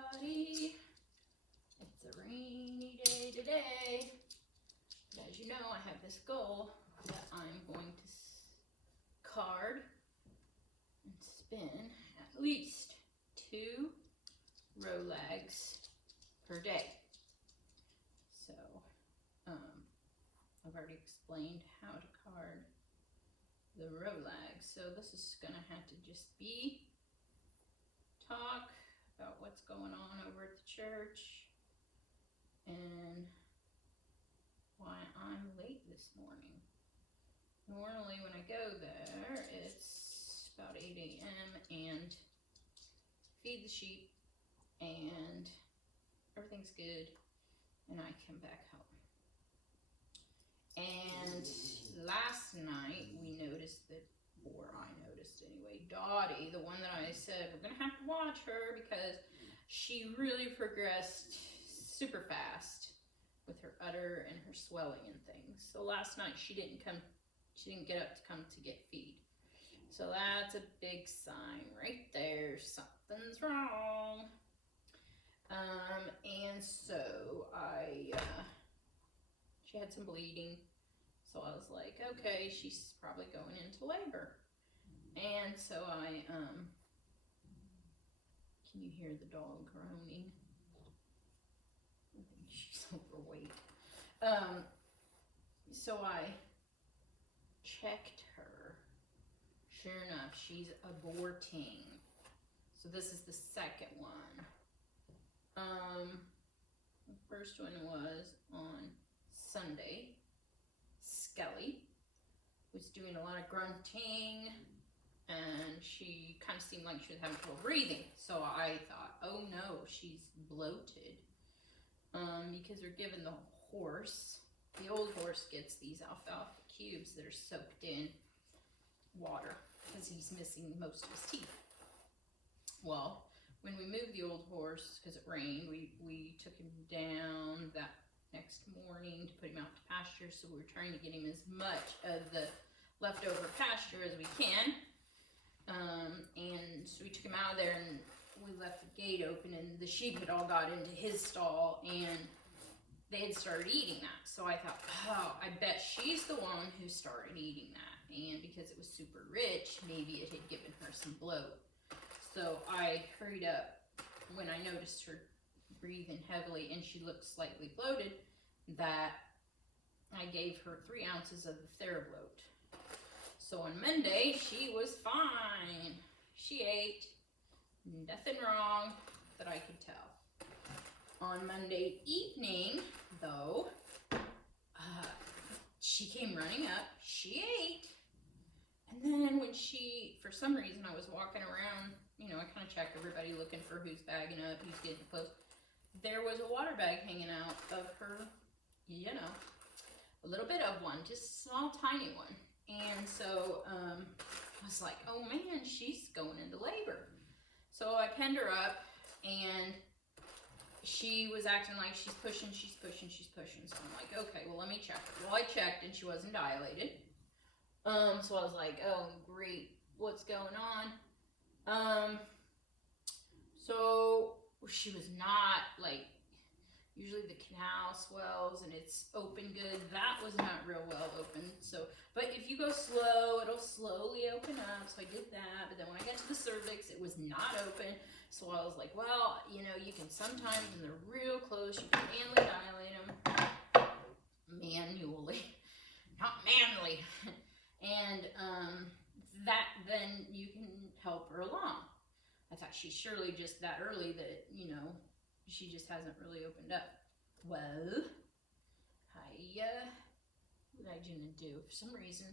everybody. It's a rainy day today. But as you know, I have this goal that I'm going to card and spin at least 2 row legs per day. So, I've already explained how to card the row legs. So this is gonna have to just be talk about what's going on over at the church and why I'm late this morning. Normally when I go there, it's about 8 a.m. and feed the sheep and everything's good and I come back home. And last night we noticed that, or I noticed anyway, Dottie, the one that I said we're gonna have to watch her because she really progressed super fast with her udder and her swelling and things. So last night she didn't get up to come to get feed. So that's a big sign right there, something's wrong. And so she had some bleeding. So I was like, okay, she's probably going into labor. And so can you hear the dog groaning? I think she's overweight. So I checked her. Sure enough, she's aborting. So this is the second one. The first one was on Sunday. Skelly was doing a lot of grunting and she kind of seemed like she was having trouble breathing. So I thought, oh no, she's bloated. Because they're giving the horse, the old horse gets these alfalfa cubes that are soaked in water because he's missing most of his teeth. Well, when we moved the old horse, because it rained, we took him down that next morning to put him out to pasture, so we're trying to get him as much of the leftover pasture as we can. And so we took him out of there and we left the gate open and the sheep had all got into his stall and they had started eating that. So I thought, oh, I bet she's the one who started eating that. And because it was super rich, maybe it had given her some bloat. So I hurried up when I noticed her breathing heavily and she looked slightly bloated, that I gave her 3 ounces of the TheraBloat. So on Monday, she was fine. She ate, nothing wrong that I could tell. On Monday evening, though, she came running up, she ate, and then when she, for some reason, I was walking around, you know, I kind of check everybody looking for who's bagging up, who's getting close. There was a water bag hanging out of her, you know, a little bit of one, just a small, tiny one. And so I was like, oh man, she's going into labor. So I pinned her up and she was acting like she's pushing. So I'm like, okay, well, let me check her. Well, I checked and she wasn't dilated. So I was like, oh, great, what's going on? So she was not like, usually the canal swells and it's open good. That was not real well open. So, but if you go slow, it'll slowly open up. So I did that. But then when I got to the cervix, it was not open. So I was like, well, you know, you can sometimes, when they're real close, you can manually dilate them. Manually, not manly. And that then you can help her along. I thought she's surely just that early that, you know, she just hasn't really opened up. Well, what did I do? For some reason,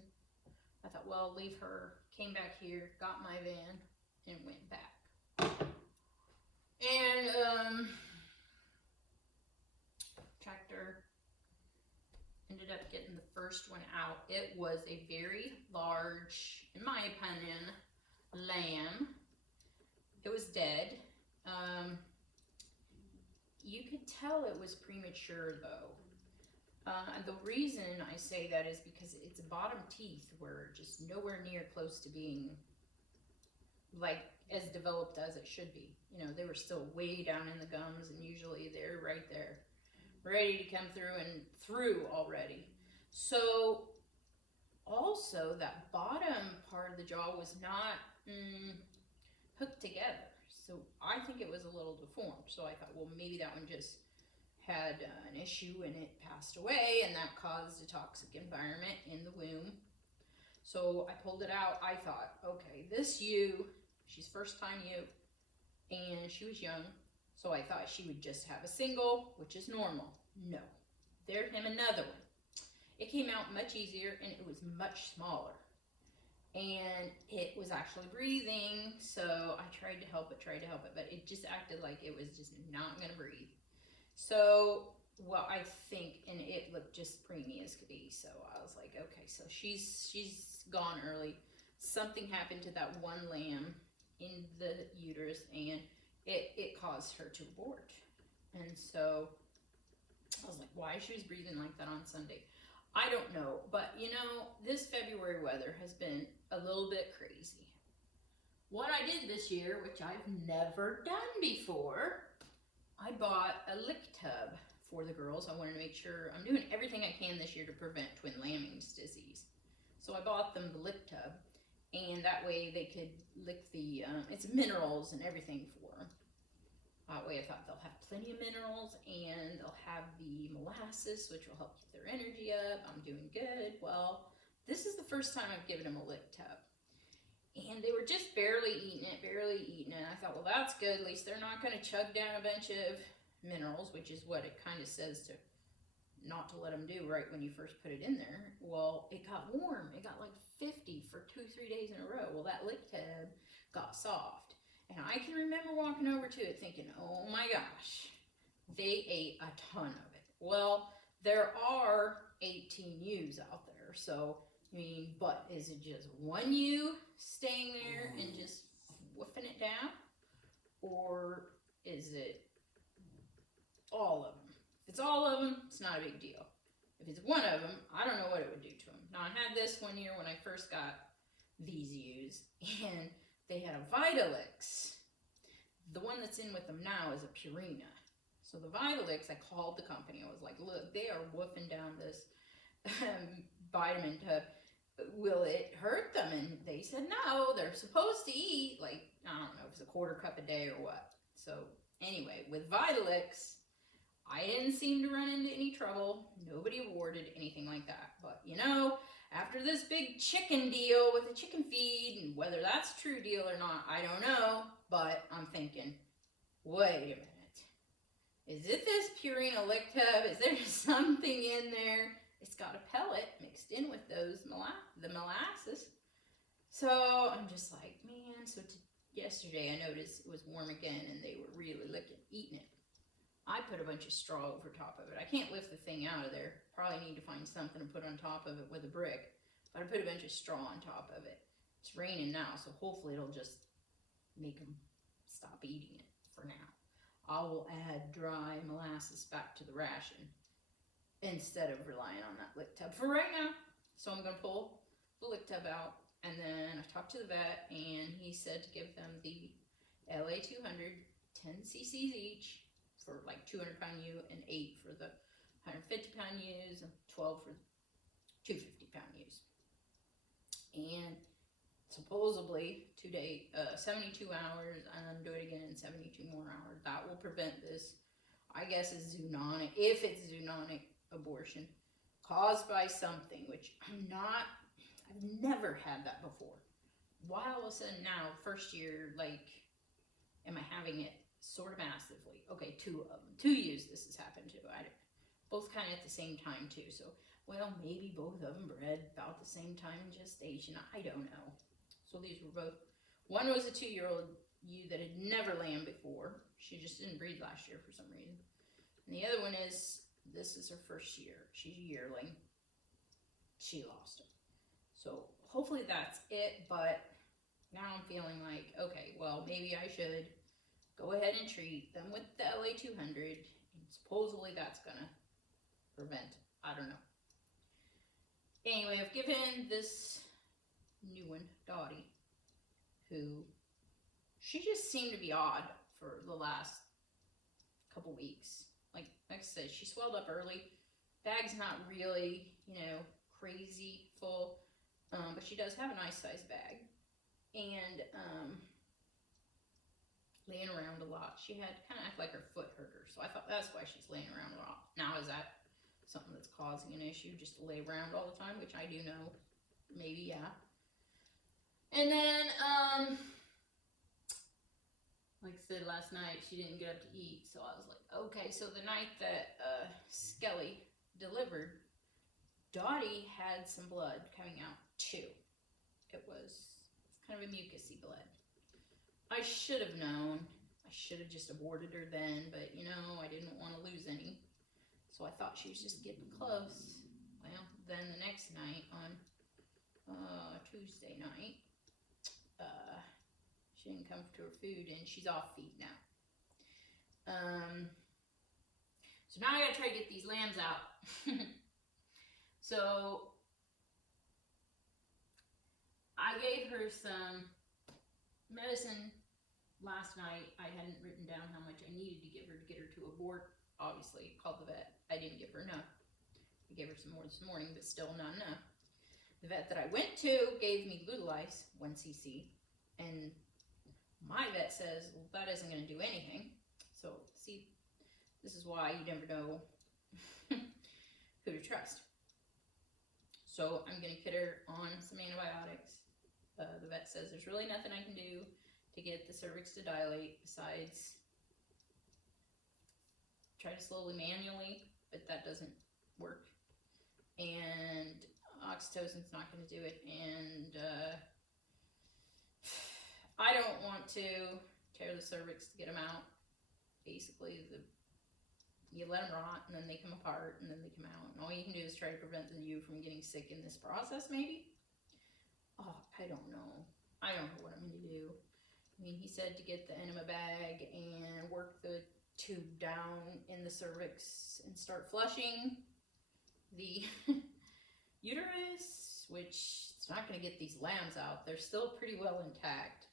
I thought, well, I'll leave her, came back here, got my van, and went back. And, tractor, ended up getting the first one out. It was a very large, in my opinion, lamb. It was dead. You could tell it was premature though. The reason I say that is because its bottom teeth were just nowhere near close to being like as developed as it should be. You know, they were still way down in the gums, and usually they're right there, ready to come through and through already. So also that bottom part of the jaw was not hooked together. So I think it was a little deformed. So I thought, well, maybe that one just had an issue and it passed away, and that caused a toxic environment in the womb. So I pulled it out. I thought, okay, this ewe, she's first time ewe, and she was young. So I thought she would just have a single, which is normal. No, there came another one. It came out much easier, and it was much smaller. And it was actually breathing, so I tried to help it, but it just acted like it was just not gonna breathe. So, well, I think, and it looked just preemie as could be, so I was like, okay, so she's gone early. Something happened to that one lamb in the uterus, and it caused her to abort. And so I was like, why she was breathing like that on Sunday? I don't know, but you know, this February weather has been a little bit crazy. What I did this year, which I've never done before, I bought a lick tub for the girls. I wanted to make sure I'm doing everything I can this year to prevent twin lambing's disease. So I bought them the lick tub, and that way they could lick the, it's minerals and everything for them. That way I thought they'll have plenty of minerals, and they'll have the molasses, which will help keep their energy up. I'm doing good. Well, this is the first time I've given them a lick tub. And they were just barely eating it. I thought, well, that's good. At least they're not going to chug down a bunch of minerals, which is what it kind of says to not to let them do right when you first put it in there. Well, it got warm. It got like 50 for 2-3 days in a row. Well, that lick tub got soft. And I can remember walking over to it thinking, oh my gosh, they ate a ton of it. Well, there are 18 ewes out there. So, I mean, but is it just one ewe staying there and just woofing it down? Or is it all of them? If it's all of them, it's not a big deal. If it's one of them, I don't know what it would do to them. Now, I had this one year when I first got these ewes, and they had a Vitalix. The one that's in with them now is a Purina. So the Vitalix, I called the company. I was like, look, they are woofing down this vitamin tub. Will it hurt them? And they said, no, they're supposed to eat, like, I don't know if it's a quarter cup a day or what. So anyway, with Vitalix, I didn't seem to run into any trouble. Nobody aborted, anything like that. But, you know, after this big chicken deal with the chicken feed, and whether that's a true deal or not, I don't know. But I'm thinking, wait a minute. Is it this Purina lick tub? Is there something in there? It's got a pellet mixed in with those the molasses. So I'm just like, man. So yesterday I noticed it was warm again, and they were really eating it. I put a bunch of straw over top of it. I can't lift the thing out of there. Probably need to find something to put on top of it with a brick. But I put a bunch of straw on top of it. It's raining now, so hopefully it'll just make them stop eating it for now. I will add dry molasses back to the ration instead of relying on that lick tub for right now. So I'm going to pull the lick tub out, and then I talked to the vet, and he said to give them the LA 200, 10 cc's each, for like 200-pound ewe, and 8 for the 150-pound ewes, and 12 for 250-pound ewes. And supposedly 72 hours, and then do it again in 72 more hours. That will prevent this, I guess, is zoonotic, if it's zoonotic abortion caused by something, which I've never had that before. Why all of a sudden now, first year, like, am I having it sort of massively? Okay, 2 of them. 2 ewes this has happened to. Both kind of at the same time too. So, well, maybe both of them bred about the same time in gestation. I don't know. So these were both. One was a 2-year-old ewe that had never lambed before. She just didn't breed last year for some reason. And the other one this is her first year. She's a yearling. She lost her. So hopefully that's it. But now I'm feeling like, okay, well, maybe I should go ahead and treat them with the LA 200, and supposedly that's gonna prevent it. I don't know. Anyway, I've given this new one, Dottie, who she just seemed to be odd for the last couple weeks. Like I said, she swelled up early. Bag's not really, crazy full, but she does have a nice size bag. And laying around a lot. She had kind of act like her foot hurt her, so I thought that's why she's laying around a lot. Now, is that something that's causing an issue, just to lay around all the time, which I do know, maybe, yeah. And then, like I said, last night she didn't get up to eat, so I was like, okay. So the night that Skelly delivered, Dottie had some blood coming out too. It's kind of a mucusy blood. I should have known. I should have just aborted her then, but I didn't want to lose any. So I thought she was just getting close. Well, then the next night, on Tuesday night, she didn't come to her food, and she's off feed now. So now I gotta try to get these lambs out. So I gave her some medicine last night. I hadn't written down how much I needed to give her to get her to abort. Obviously, called the vet. I didn't give her enough. I gave her some more this morning, but still not enough. The vet that I went to gave me Lutalize, 1 cc, and my vet says, well, that isn't going to do anything. So, see, this is why you never know who to trust. So, I'm going to put her on some antibiotics. The vet says there's really nothing I can do to get the cervix to dilate besides try to slowly manually, but that doesn't work. And oxytocin's not going to do it. And I don't want to tear the cervix to get them out. Basically, you let them rot, and then they come apart, and then they come out. And all you can do is try to prevent you from getting sick in this process, maybe. Oh, I don't know. I don't know what I'm going to do. I mean, he said to get the enema bag and work the tube down in the cervix and start flushing the uterus, which it's not going to get these lambs out. They're still pretty well intact.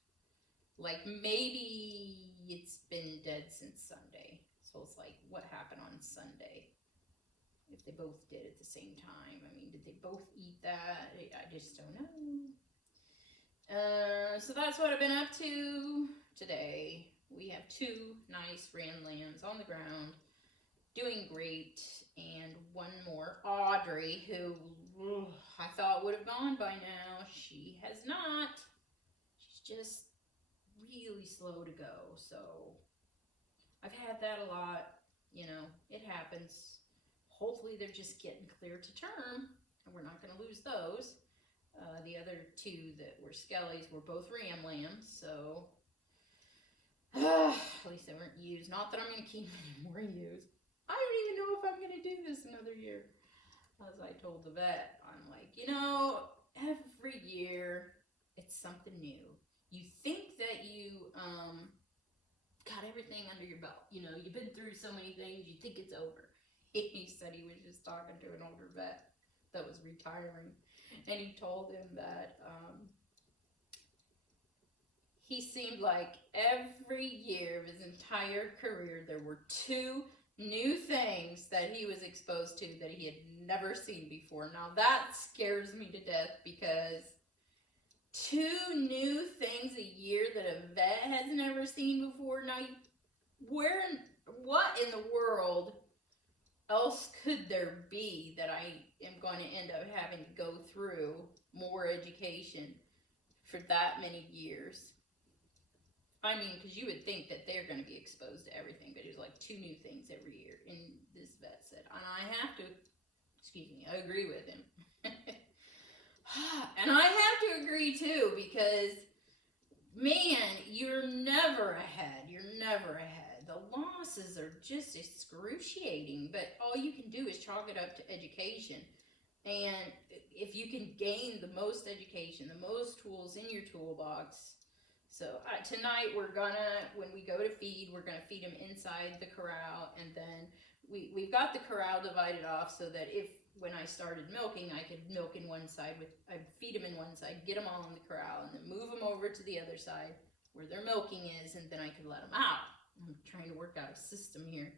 Like, maybe it's been dead since Sunday. So it's like, what happened on Sunday? If they both did at the same time. I mean, did they both eat that? I just don't know. So that's what I've been up to today. We have 2 nice ram lambs on the ground, doing great, and one more, Audrey, who I thought would have gone by now. She has not. She's just really slow to go. So I've had that a lot. It happens. Hopefully they're just getting clear to term, and we're not going to lose those. The other 2 that were Skellies were both ram lambs, so at least they weren't used. Not that I'm going to keep any more used. I don't even know if I'm going to do this another year. As I told the vet, I'm like, every year it's something new. You think that you got everything under your belt. You've been through so many things, you think it's over. He said he was just talking to an older vet that was retiring, and he told him that he seemed like every year of his entire career there were 2 new things that he was exposed to that he had never seen before. Now that scares me to death, because 2 new things a year that a vet has never seen before. Now, what in the world else could there be that I am going to end up having to go through more education for that many years? I mean, because you would think that they're going to be exposed to everything, but it's like 2 new things every year. And this vet said, and I have to, I agree with him. And I have to agree too, because, man, you're never ahead. You're never ahead. The losses are just excruciating, but all you can do is chalk it up to education. And if you can gain the most education, the most tools in your toolbox. So tonight when we go to feed, we're going to feed them inside the corral, and then we've got the corral divided off so that when I started milking, I could milk in one side, I'd feed them in one side, get them all in the corral, and then move them over to the other side, where their milking is, and then I could let them out. I'm trying to work out a system here.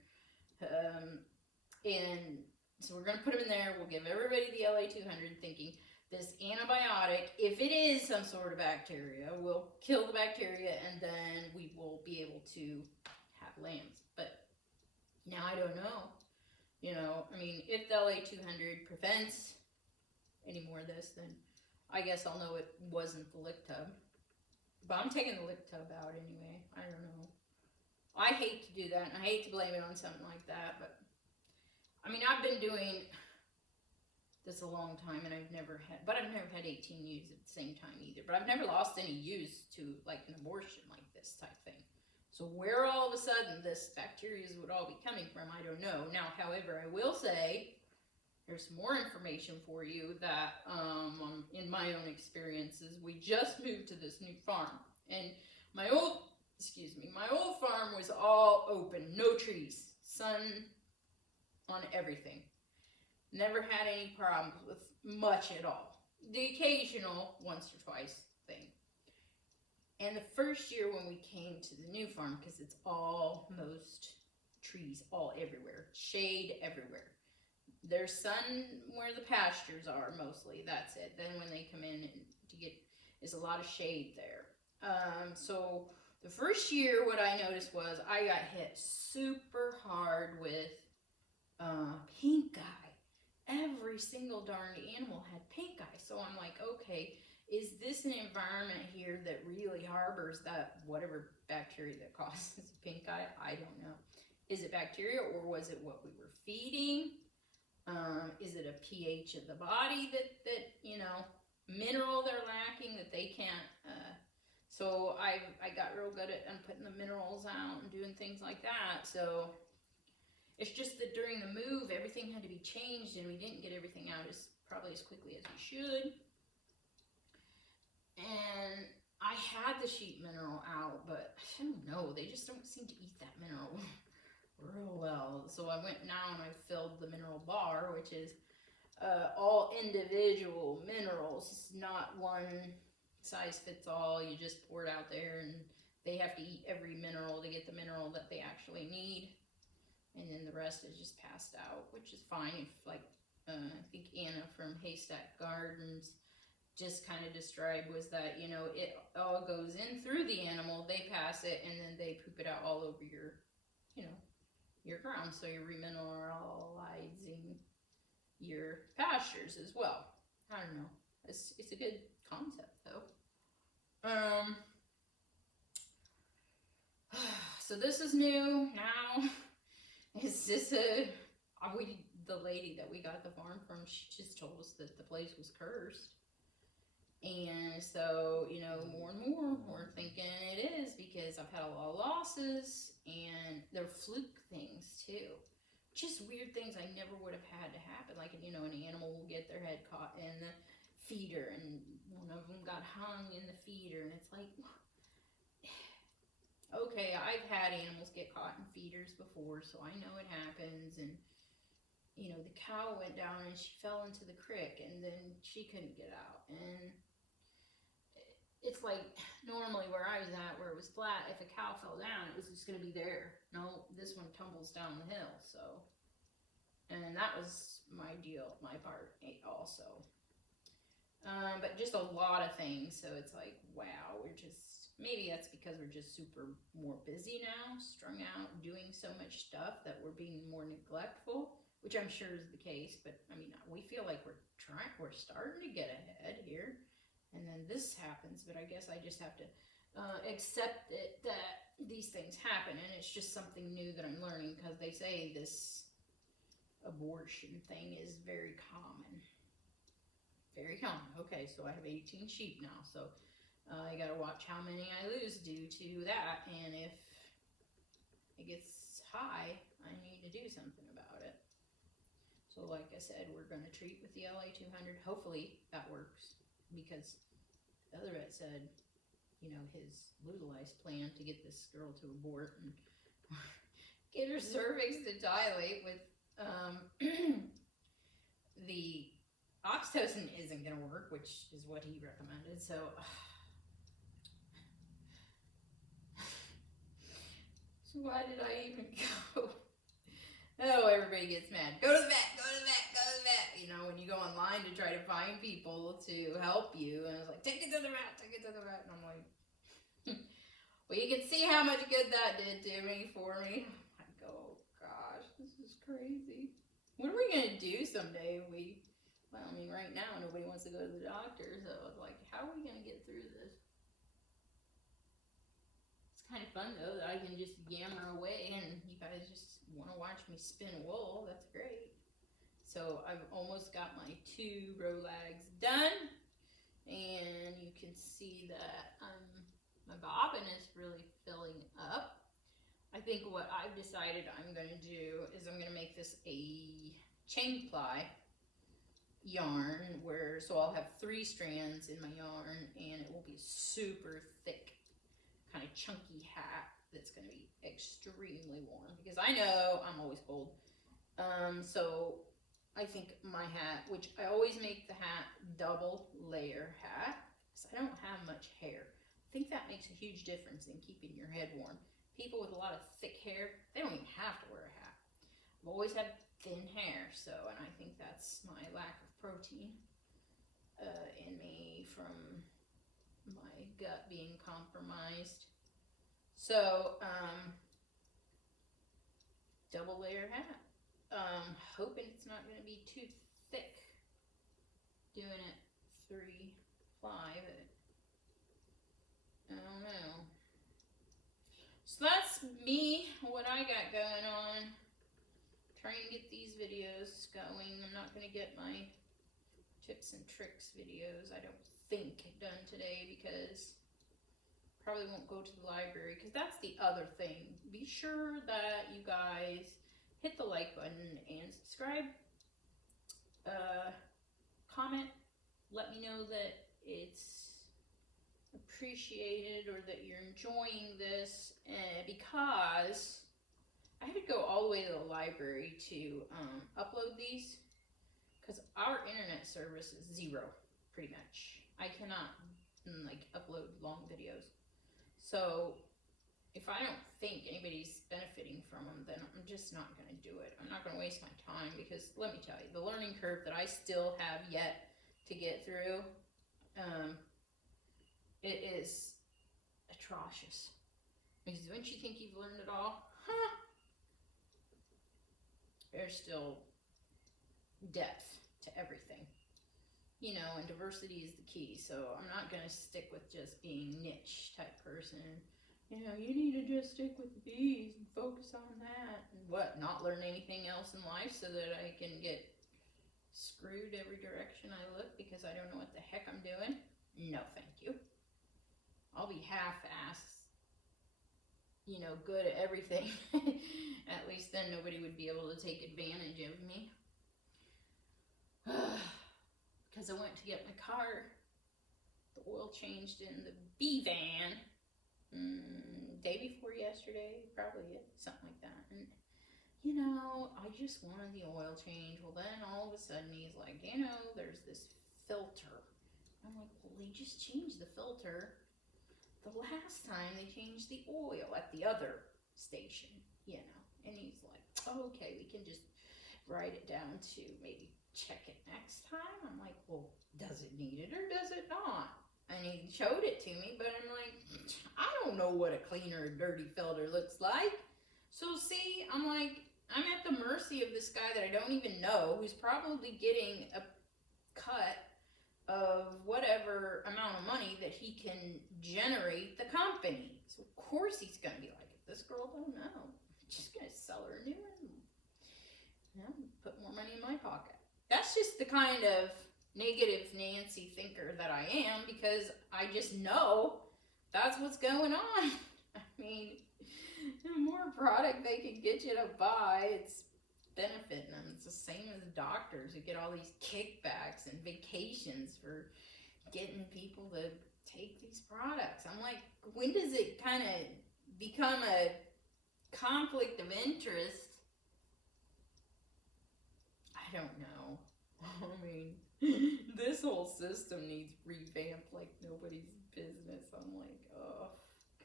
And so we're going to put them in there. We'll give everybody the LA200, thinking this antibiotic, if it is some sort of bacteria, will kill the bacteria, and then we will be able to have lambs. But now I don't know. You know, I mean, if the LA200 prevents any more of this, then I guess I'll know it wasn't the lick tub. But I'm taking the lick tub out anyway. I don't know. I hate to do that, and I hate to blame it on something like that, but I mean, I've been doing this a long time, and I've never had 18 ewes at the same time either. But I've never lost any ewes to like an abortion like this type thing. So where all of a sudden this bacteria would all be coming from, I don't know. Now, however, I will say there's some more information for you that in my own experiences, we just moved to this new farm, and my old farm was all open, no trees, sun on everything. Never had any problems with much at all. The occasional once or twice thing. And the first year when we came to the new farm, because it's almost trees all everywhere, shade everywhere. There's sun where the pastures are mostly, that's it. Then when they come in to get, there's a lot of shade there. So the first year what I noticed was I got hit super hard with pink eye. Every single darned animal had pink eye. So I'm like, okay, is this an environment here that really harbors that whatever bacteria that causes pink eye? I don't know. Is it bacteria, or was it what we were feeding? Is it a pH of the body that you know, mineral they're lacking that they can't? So I got real good at putting the minerals out and doing things like that. So it's just that during the move, everything had to be changed, and we didn't get everything out probably as quickly as we should. And I had the sheep mineral out, but I don't know, they just don't seem to eat that mineral real well. So I went now and I filled the mineral bar, which is all individual minerals. It's not one size fits all. You just pour it out there, and they have to eat every mineral to get the mineral that they actually need. And then the rest is just passed out, which is fine. If like, I think Anna from Haystack Gardens just kind of described was that, you know, it all goes in through the animal, they pass it, and then they poop it out all over your, you know, your ground. So you're remineralizing your pastures as well. I don't know. It's a good concept though. So this is new now. Is this the lady that we got the farm from, she just told us that the place was cursed. And so, you know, more and more we're thinking it is, because I've had a lot of losses, and they're fluke things too. Just weird things I never would have had to happen. Like, you know, an animal will get their head caught in the feeder, and one of them got hung in the feeder, and it's like, okay, I've had animals get caught in feeders before, so I know it happens. And you know, the cow went down and she fell into the creek, and then she couldn't get out. And it's like, normally where I was at, where it was flat, if a cow fell down, it was just going to be there. No, this one tumbles down the hill. So, and that was my deal, my part also. But just a lot of things. So it's like, wow, maybe that's because we're just super more busy now, strung out, doing so much stuff that we're being more neglectful, which I'm sure is the case. But I mean, we feel like we're starting to get ahead here. And then this happens, but I guess I just have to accept it, that these things happen, and it's just something new that I'm learning, because they say this abortion thing is very common. Very common. Okay, so I have 18 sheep now, so I gotta watch how many I lose due to that, and if it gets high, I need to do something about it. So like I said, we're gonna treat with the LA200. Hopefully that works, because the other vet said, you know, his Lutalize plan to get this girl to abort and get her cervix to dilate with the oxytocin isn't going to work, which is what he recommended. So Why did I even go? Oh, everybody gets mad. Go to the vet, go to the vet, go to the vet. You know, when you go online to try to find people to help you, and it's like, take it to the vet, take it to the vet. And I'm like, well, you can see how much good that did to me, for me. I'm like, oh gosh, this is crazy. What are we going to do someday if we, well, I mean, right now, nobody wants to go to the doctor, so I was like, how are we going to get through this? It's kind of fun, though, that I can just yammer away, and you guys just want to watch me spin wool. That's great. So I've almost got my 2 row lags done, and you can see that my bobbin is really filling up. I think what I've decided I'm going to do is I'm going to make this a chain ply yarn, so I'll have 3 strands in my yarn, and it will be super thick, kind of chunky hat that's going to be extremely warm, because I know I'm always cold. So I think my hat, which I always make the hat double layer hat, because I don't have much hair. I think that makes a huge difference in keeping your head warm. People with a lot of thick hair, they don't even have to wear a hat. I've always had thin hair, so, and I think that's my lack of protein in me from my gut being compromised. So, double layer hat. Hoping it's not going to be too thick doing it 3-ply, but I don't know. So that's me, what I got going on. Trying to get these videos going. I'm not going to get my tips and tricks videos, I don't think, done today, because probably won't go to the library, because that's the other thing. Be sure that you guys hit the like button and subscribe. Comment. Let me know that it's appreciated or that you're enjoying this, because I had to go all the way to the library to upload these, because our internet service is 0, pretty much. I cannot like upload long videos. So if I don't think anybody's benefiting from them, then I'm just not going to do it. I'm not going to waste my time, because let me tell you, the learning curve that I still have yet to get through, it is atrocious. Because once you think you've learned it all, there's still depth to everything. You know, and diversity is the key. So I'm not going to stick with just being niche type person. You know, you need to just stick with bees and focus on that. And what, not learn anything else in life so that I can get screwed every direction I look because I don't know what the heck I'm doing? No, thank you. I'll be half-assed, you know, good at everything. At least then nobody would be able to take advantage of me. Because I went to get my car, the oil changed in the bee van day before yesterday, probably something like that. And you know, I just wanted the oil change. Well, then all of a sudden he's like, you know, there's this filter. I'm like, well, they just changed the filter the last time they changed the oil at the other station, you know. And he's like, oh, okay, we can just write it down to maybe check it next time. I'm like, well, does it need it or does it not? And he showed it to me, but I'm like, I don't know what a clean or a dirty filter looks like. So see, I'm like, I'm at the mercy of this guy that I don't even know, who's probably getting a cut of whatever amount of money that he can generate the company. So of course he's going to be like, if this girl don't know, I'm just going to sell her a new one. You know, put more money in my pocket. That's just the kind of negative Nancy thinker that I am, because I just know that's what's going on. I mean, the more product they can get you to buy, it's benefiting them. It's the same as doctors who get all these kickbacks and vacations for getting people to take these products. I'm like, when does it kind of become a conflict of interest? I don't know. I mean, this whole system needs revamped like nobody's business. I'm like, oh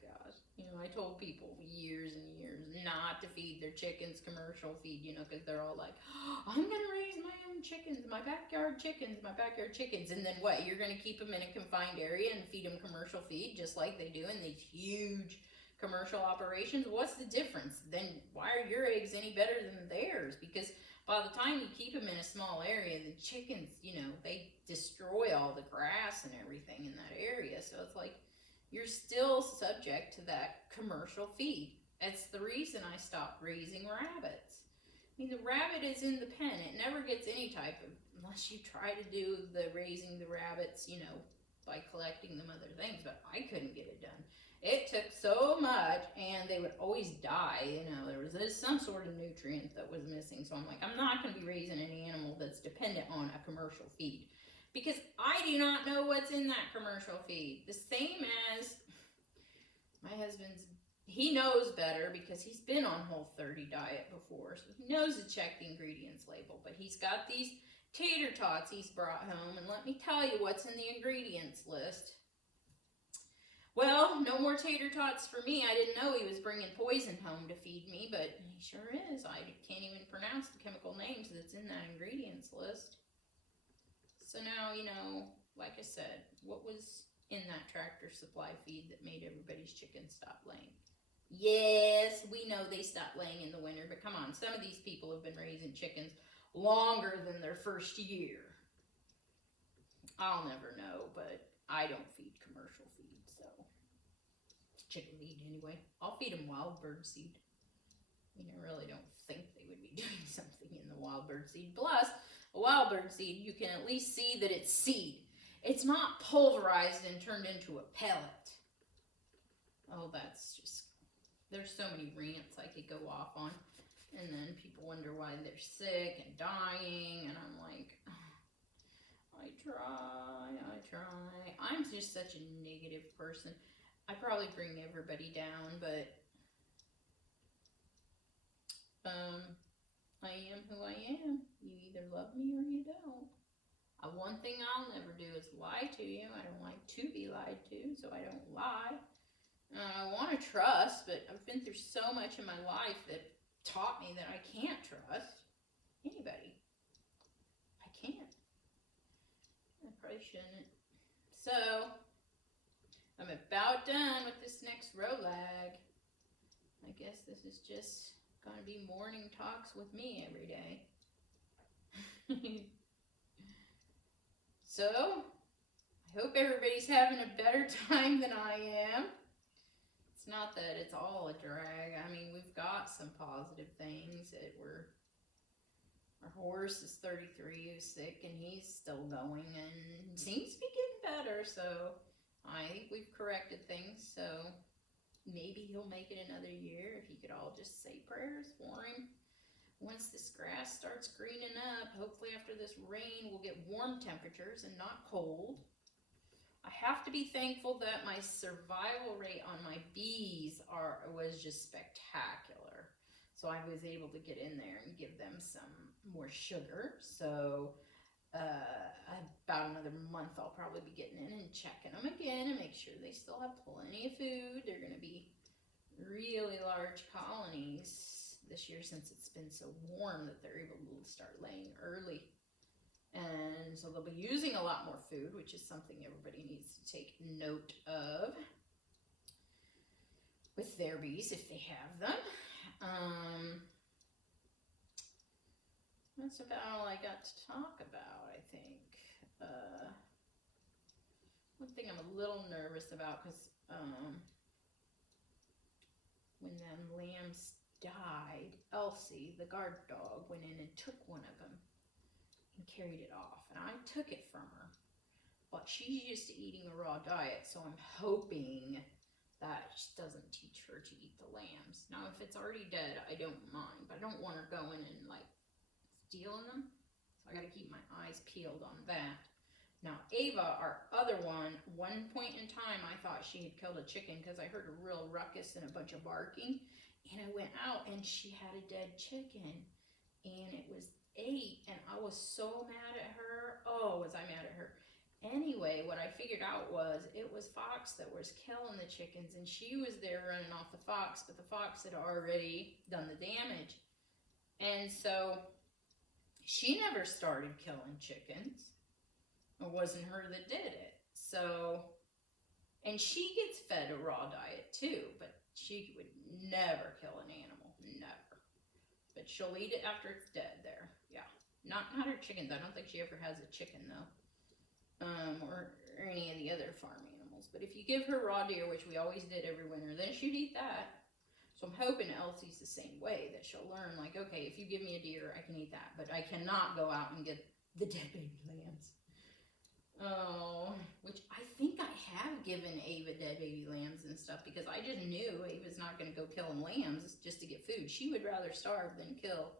gosh, you know, I told people years and years not to feed their chickens commercial feed, because they're all like, oh, I'm going to raise my own chickens, my backyard chickens. And then what? You're going to keep them in a confined area and feed them commercial feed just like they do in these huge commercial operations? What's the difference? Then why are your eggs any better than theirs? Because by the time you keep them in a small area, the chickens, they destroy all the grass and everything in that area. So it's like, you're still subject to that commercial feed. That's the reason I stopped raising rabbits. I mean, the rabbit is in the pen. It never gets any type of, unless you try to do the raising the rabbits, by collecting them other things, but I couldn't get it done. It took so much, and they would always die. There's some sort of nutrient that was missing. So I'm like, I'm not going to be raising an animal that's dependent on a commercial feed, because I do not know what's in that commercial feed. The same as my husband's, he knows better because he's been on Whole30 diet before, so he knows to check the ingredients label. But he's got these tater tots he's brought home, and let me tell you what's in the ingredients list. Well, no more tater tots for me. I didn't know he was bringing poison home to feed me, but he sure is. I can't even pronounce the chemical names that's in that ingredients list. So now, like I said, what was in that Tractor Supply feed that made everybody's chickens stop laying? Yes, we know they stop laying in the winter, but come on, some of these people have been raising chickens longer than their first year. I'll never know, but I don't feed commercial feed, so chicken feed anyway. I'll feed them wild bird seed. I really don't think they would be doing something in the wild bird seed. Plus, a wild bird seed, you can at least see that it's seed. It's not pulverized and turned into a pellet. Oh, that's just, there's so many rants I could go off on. And then people wonder why they're sick and dying, and I'm like, I try. I'm just such a negative person. I probably bring everybody down, but I am who I am. You either love me or you don't. One thing I'll never do is lie to you. I don't like to be lied to, so I don't lie. I want to trust, but I've been through so much in my life that taught me that I can't trust anybody. I can't. I probably shouldn't. So, I'm about done with this next row lag. I guess this is just going to be morning talks with me every day. So, I hope everybody's having a better time than I am. It's not that it's all a drag. I mean, we've got some positive things that our horse is 33, who's sick, and he's still going and seems to be getting better. So I think we've corrected things. So maybe he'll make it another year if you could all just say prayers for him. Once this grass starts greening up, hopefully after this rain, we'll get warm temperatures and not cold. I have to be thankful that my survival rate on my bees was just spectacular. So I was able to get in there and give them some more sugar. So about another month, I'll probably be getting in and checking them again and make sure they still have plenty of food. They're going to be really large colonies this year since it's been so warm that they're able to start laying early. And so they'll be using a lot more food, which is something everybody needs to take note of with their bees if they have them. That's about all I got to talk about, I think. One thing I'm a little nervous about, because when them lambs died, Elsie, the guard dog, went in and took one of them and carried it off, and I took it from her, but she's used to eating a raw diet, so I'm hoping that doesn't teach her to eat the lambs. Now, if it's already dead, I don't mind, but I don't want her going and like stealing them, so I gotta keep my eyes peeled on that. Now, Ava, our other one point in time, I thought she had killed a chicken because I heard a real ruckus and a bunch of barking, and I went out and she had a dead chicken, and it was 8, and I was so mad at her. Oh, was I mad at her. Anyway, anyway, what I figured out was it was Fox that was killing the chickens, and she was there running off the fox, but the fox had already done the damage. And so she never started killing chickens. It wasn't her that did it. So, and she gets fed a raw diet too, but she would never kill an animal, never. But she'll eat it after it's dead there, yeah. Not her chickens. I don't think she ever has a chicken though. Or any of the other farm animals. But if you give her raw deer, which we always did every winter, then she'd eat that. So I'm hoping Elsie's the same way, that she'll learn, like, okay, if you give me a deer, I can eat that. But I cannot go out and get the dead baby lambs. Oh, which I think I have given Ava dead baby lambs and stuff, because I just knew Ava's not going to go killing lambs just to get food. She would rather starve than kill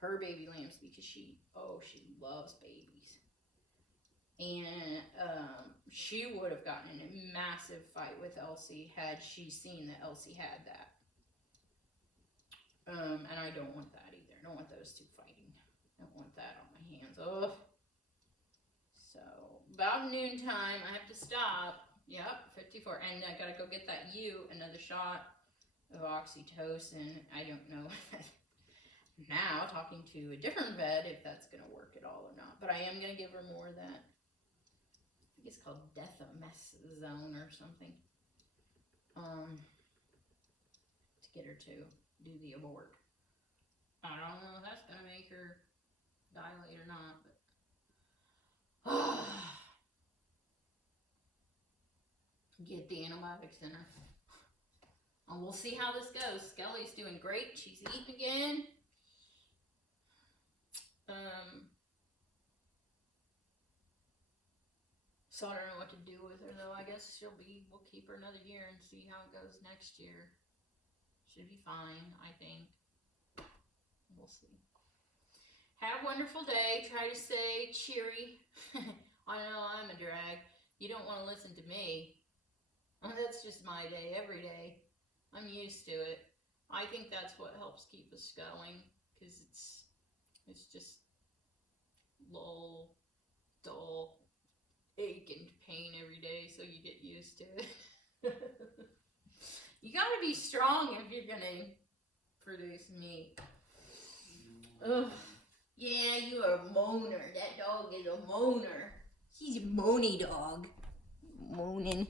her baby lambs, because she loves babies. And she would have gotten in a massive fight with Elsie had she seen that Elsie had that. And I don't want that either. I don't want those two fighting. I don't want that on my hands. Oh. So, about noontime, I have to stop. Yep, 54. And I gotta go get that another shot of oxytocin. I don't know now, talking to a different vet, if that's gonna work at all or not. But I am gonna give her more of that. I think it's called dexamethasone or something. To get her to do the abort. I don't know if that's gonna make her dilate or not, but get the antibiotics in her. And we'll see how this goes. Skelly's doing great. She's eating again. So I don't know what to do with her though. I guess we'll keep her another year and see how it goes next year. Should be fine, I think. We'll see. Have a wonderful day. Try to stay cheery. I know I'm a drag. You don't want to listen to me. That's just my day every day. I'm used to it. I think that's what helps keep us going, because it's just dull ache and pain every day, so you get used to it. You gotta be strong if you're gonna produce meat. Ugh. Yeah, you are a moaner. That dog is a moaner. She's a moany dog. Moaning.